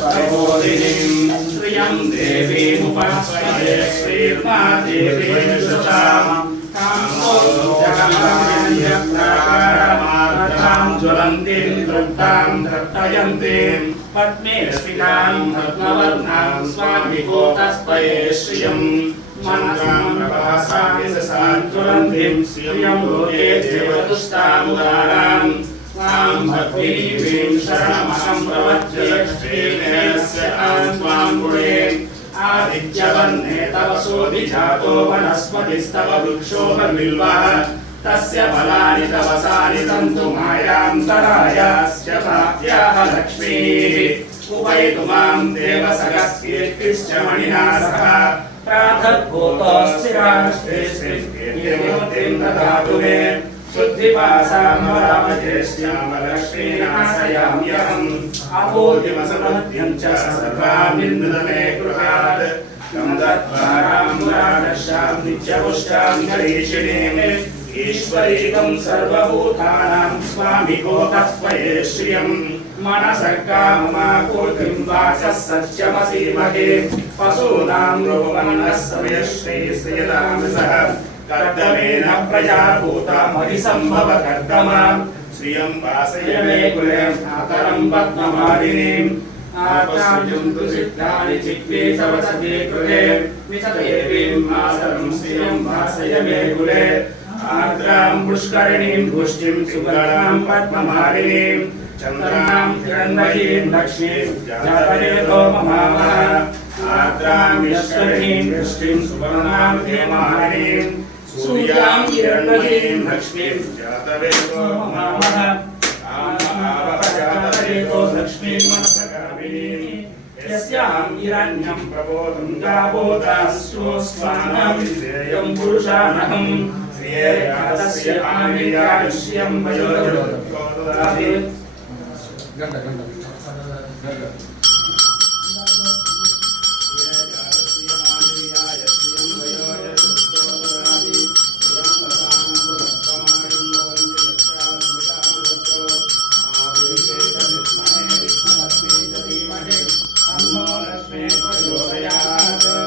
प्रबोधिनीं श्रियं देवीमुपास्महे श्रीर्मा देवी विश्वताम् ज्वलन्तीं तृप्तां धर्तयन्तीं पद्मे स्थितां रत्नवर्णां स्वामिभूतस्त्वये श्रियं मन्त्रां प्रभासां ज्वलन्तीं श्रियं लोके देवतुष्टामुदारां स्वां भद्रीवीं शरणमहं प्रवच्ये श्रीमेस्य त्वां गुणे आदित्यवर्णे तव शोभिजातो वनस्पतिस्तव वृक्षो बिल्वः तस्य फलानि तवसानि तन्तु मायान्तरायास्य प्राप्याः लक्ष्मीः उपैतु मां देवसगस्कीर्तिश्च मणिना सह प्रातर्भूतोऽस्तिराष्ट्रेष्टिं ददातु मे शुद्धिपासामरामजेष्यामलक्ष्मीनाशयाम्यहम् अपूर्यमसमध्यं च सर्वामिन्दमे गृहात् गन्धद्वाराम्बुरादशां नित्यपुष्टां गरीषिणीम् ईश्वरीकं सर्वभूतानां स्वामिभूतस्त्वये श्रियम् मनसर्गाममापूर्तिं वाचः सत्यमसीमहे पशूनां रोमन्नः समयश्रीश्रियतामसः कर्दमेन प्रजाभूतामधिसम्भव कर्दमां श्रियं वासय मे कुले मातरं पद्ममालिनीम् आत्मायुन्तु सिद्धानि चित्ते सवसते कृते विसदेवीं मातरं श्रियं वासय मे कुले आर्द्रां पुष्करिणीं पुष्टिं सुकरां पद्ममालिनीं चन्द्रां हिरण्मयीं लक्ष्मीं जातवेदो ममावः आर्द्रां पुष्करिणीं पुष्टिं सुवर्णां हेमालिनीं सूर्यां हिरण्मयीं लक्ष्मीं जातवेदो ममावः जातवेदो लक्ष्मीं मनसगामिनीं यस्यां हिरण्यं प्रबोधं गावोदास्योस्मानं विधेयं पुरुषानहम् श्रियेकादस्य आमिर्याश्यं वयोर्गोदादि